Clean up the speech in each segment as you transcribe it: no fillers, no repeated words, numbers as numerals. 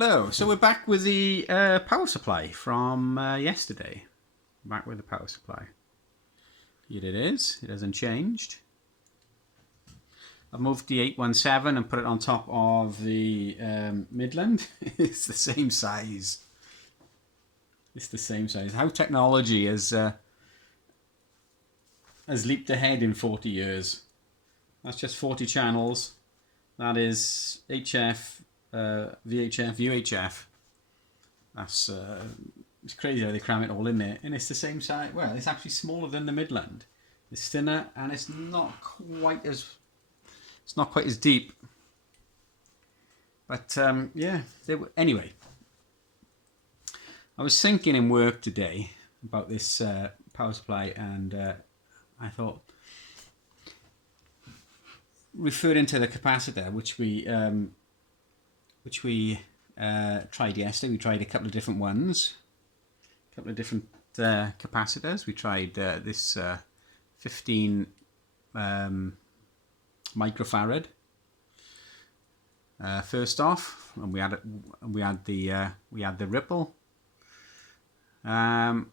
Hello, so we're back with the power supply from yesterday. Back with the power supply. Here it is, it hasn't changed. I've moved the 817 and put it on top of the Midland. It's the same size. It's the same size. How technology has leaped ahead in 40 years. That's just 40 channels. That is HF, VHF, UHF. That's it's crazy how they cram it all in there, and it's the same size. Well, it's actually smaller than the Midland. It's thinner, and it's not quite as deep. But yeah, anyway. I was thinking in work today about this power supply, and I thought, referring to the capacitor, which we tried yesterday. We tried a couple of different ones, a couple of different capacitors. We tried this 15 microfarad first off, and we had the ripple. When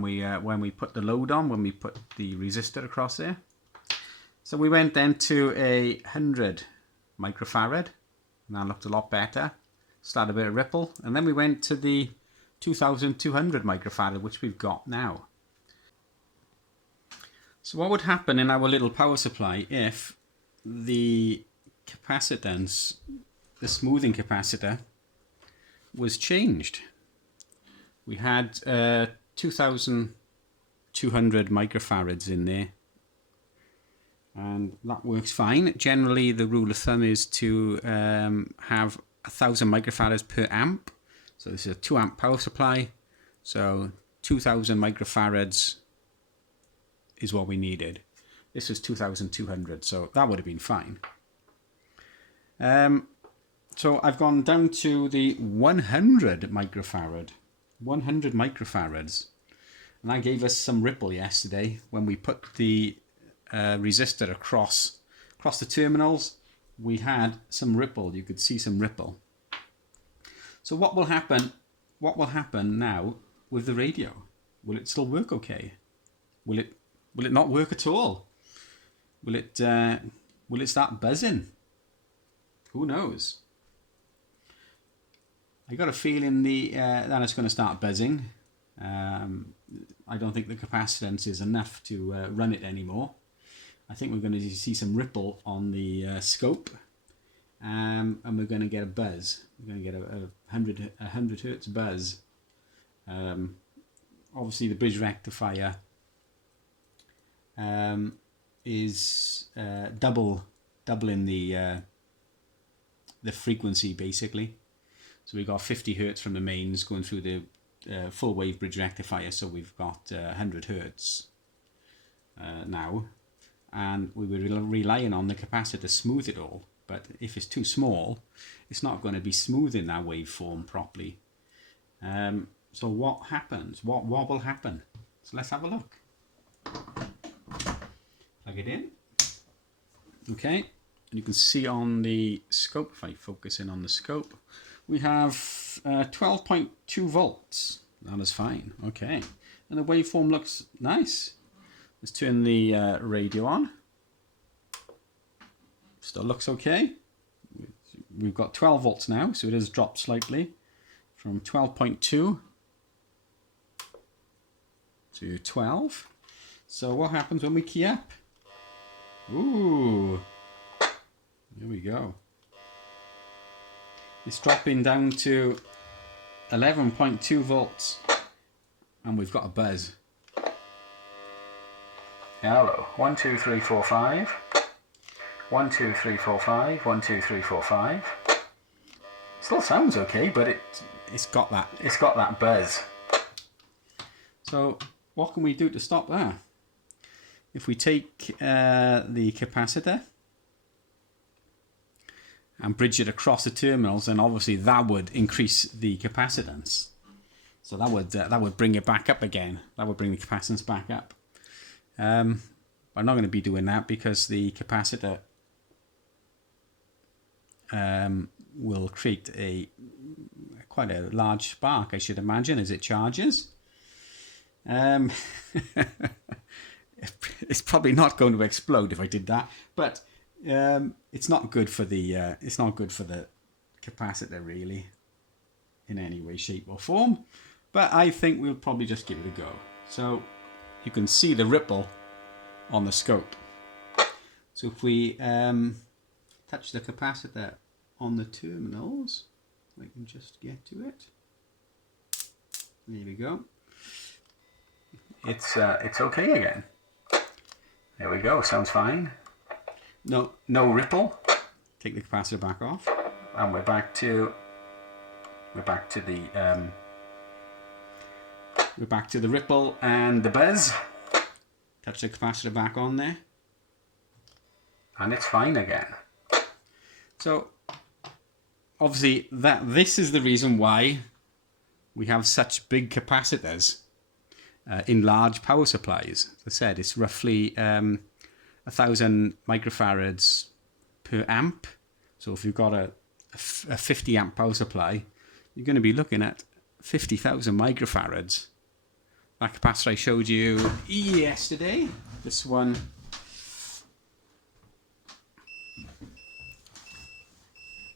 we put the load on, when we put the resistor across there. So we went then to a 100 microfarad, and that looked a lot better. Started a bit of ripple, and then we went to the 2200 microfarad, which we've got now. So what would happen in our little power supply if the capacitance, the smoothing capacitor, was changed? We had 2200 microfarads in there, and that works fine. Generally, the rule of thumb is to have 1000 microfarads per amp. So this is a 2 amp power supply. So 2000 microfarads is what we needed. This was 2200, so that would have been fine. So I've gone down to the 100 microfarad. 100 microfarads. And that gave us some ripple yesterday when we put the resistor across the terminals. We had some ripple. You could see some ripple. So what will happen? What will happen now with the radio? Will it still work okay? Will it not work at all? Will it start buzzing? Who knows? I got a feeling that it's going to start buzzing. I don't think the capacitance is enough to run it anymore. I think we're going to see some ripple on the scope, and we're going to get a buzz. We're going to get a 100 hertz buzz. Obviously, the bridge rectifier is doubling the frequency basically. So we've got 50 hertz from the mains going through the full wave bridge rectifier, so we've got 100 hertz now, and we were relying on the capacitor to smooth it all. But if it's too small, it's not going to be smoothing that waveform properly. So what happens? What will happen? So let's have a look. Plug it in. Okay, and you can see on the scope, if I focus in on the scope, we have 12.2 volts. That is fine. Okay, and the waveform looks nice. Let's turn the radio on. Still looks okay. We've got 12 volts now, so it has dropped slightly from 12.2 to 12. So what happens when we key up? Ooh, there we go. It's dropping down to 11.2 volts, and we've got a buzz. Hello, 1 2 3 4 5. 1 2 3 4 5. 1 2 3 4 5. Still sounds okay, but it's got that buzz. So what can we do to stop that? If we take the capacitor and bridge it across the terminals, then obviously that would increase the capacitance. So that would bring it back up again. That would bring the capacitance back up. I'm not going to be doing that because the capacitor will create quite a large spark, I should imagine, as it charges. It's probably not going to explode if I did that, but it's not good for the capacitor really, in any way, shape or form. But I think we'll probably just give it a go. So you can see the ripple on the scope. So if we touch the capacitor on the terminals, I can just get to it. There we go. It's okay again. There we go. Sounds fine. No ripple. Take the capacitor back off, and we're back to the ripple and the buzz. Touch the capacitor back on there, and it's fine again. So obviously this is the reason why we have such big capacitors in large power supplies. As I said, it's roughly 1,000 microfarads per amp. So if you've got a 50 amp power supply, you're going to be looking at 50,000 microfarads. That capacitor I showed you yesterday, this one,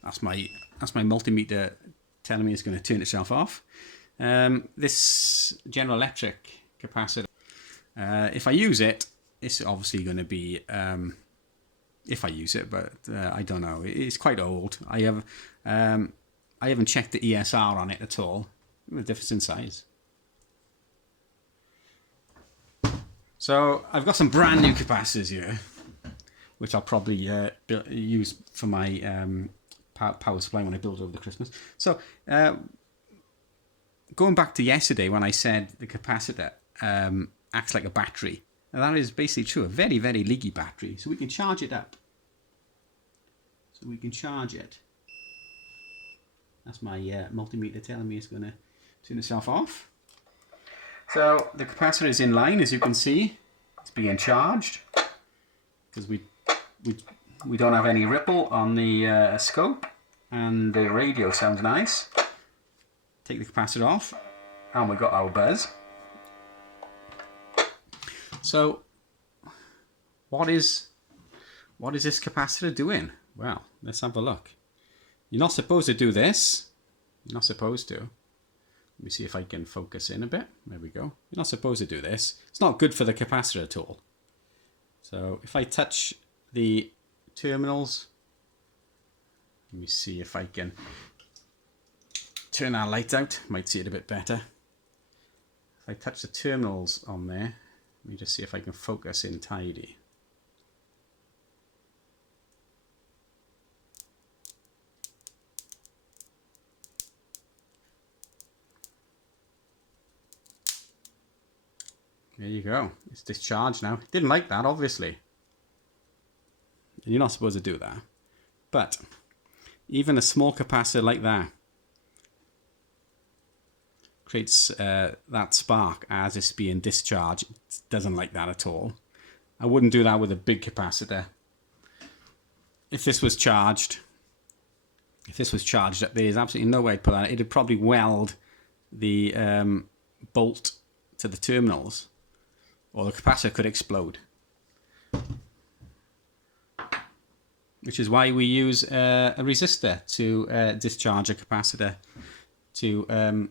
that's my multimeter telling me it's going to turn itself off. This General Electric capacitor, if I use it, it's obviously going to be, if I use it, but I don't know. It's quite old. I haven't checked the ESR on it at all. The difference in size. So I've got some brand new capacitors here, which I'll probably use for my power supply when I build over the Christmas. So going back to yesterday when I said the capacitor acts like a battery, and that is basically true, a very, very leaky battery. So we can charge it up. So we can charge it. That's my multimeter telling me it's going to turn itself off. So the capacitor is in line, as you can see. It's being charged because we don't have any ripple on the scope, and the radio sounds nice. Take the capacitor off, and we've got our buzz. So what is this capacitor doing? Well, let's have a look. You're not supposed to do this. You're not supposed to. Let me see if I can focus in a bit. There we go. You're not supposed to do this. It's not good for the capacitor at all. So if I touch the terminals, let me see if I can turn our light out. Might see it a bit better. If I touch the terminals on there, let me just see if I can focus in tidy. There you go. It's discharged now. Didn't like that, obviously. You're not supposed to do that. But even a small capacitor like that creates that spark as it's being discharged. It doesn't like that at all. I wouldn't do that with a big capacitor. If this was charged up, there's absolutely no way I'd put that. It'd probably weld the bolt to the terminals, or the capacitor could explode. Which is why we use a resistor to discharge a capacitor, to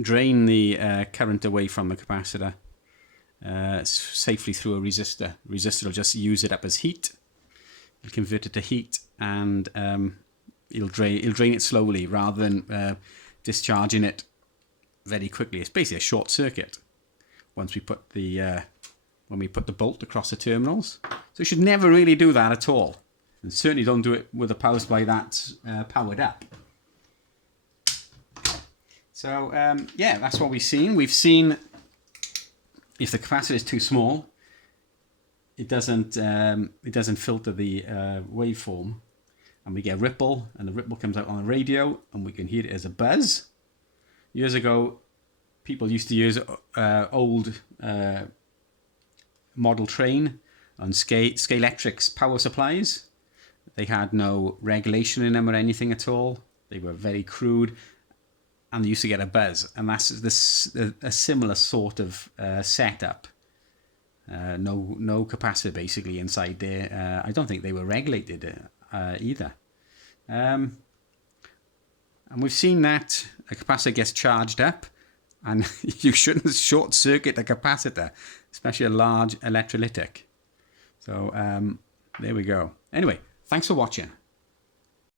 drain the current away from the capacitor safely through a resistor. Resistor will just use it up as heat. It'll convert it to heat, and it'll drain it slowly rather than discharging it very quickly. It's basically a short circuit once we put the when we put the bolt across the terminals. So you should never really do that at all, and certainly don't do it with a power supply that's powered up. So yeah, that's what we've seen. We've seen if the capacitor is too small, it doesn't filter the waveform, and we get a ripple, and the ripple comes out on the radio, and we can hear it as a buzz. Years ago, people used to use old model train on Scalextric's power supplies, They had no regulation in them or anything at all. They were very crude, and they used to get a buzz. And that's a similar sort of setup. No capacitor basically inside there. I don't think they were regulated either. And we've seen that a capacitor gets charged up, and you shouldn't short circuit a capacitor, especially a large electrolytic. So there we go. Anyway, thanks for watching.